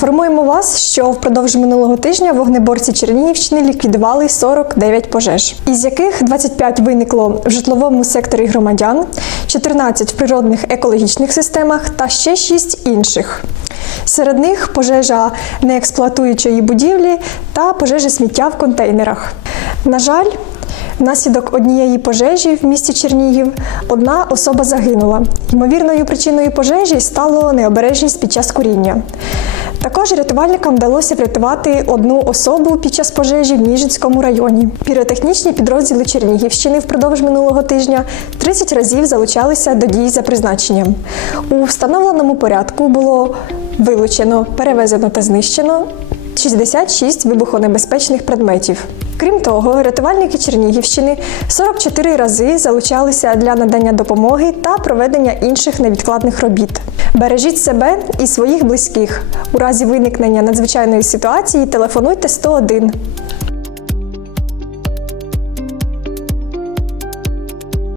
Інформуємо вас, що впродовж минулого тижня вогнеборці Чернігівщини ліквідували 49 пожеж, із яких 25 виникло в житловому секторі громадян, 14 в природних екологічних системах та ще 6 інших. Серед них пожежа неексплуатуючої будівлі та пожежа сміття в контейнерах. На жаль, Внаслідок однієї пожежі в місті Чернігів одна особа загинула. Ймовірною причиною пожежі стало необережність під час куріння. Також рятувальникам вдалося врятувати одну особу під час пожежі в Ніжинському районі. Піротехнічні підрозділи Чернігівщини впродовж минулого тижня 30 разів залучалися до дій за призначенням. У встановленому порядку було вилучено, перевезено та знищено 66 вибухонебезпечних предметів. Крім того, рятувальники Чернігівщини 44 рази залучалися для надання допомоги та проведення інших невідкладних робіт. Бережіть себе і своїх близьких. У разі виникнення надзвичайної ситуації телефонуйте 101.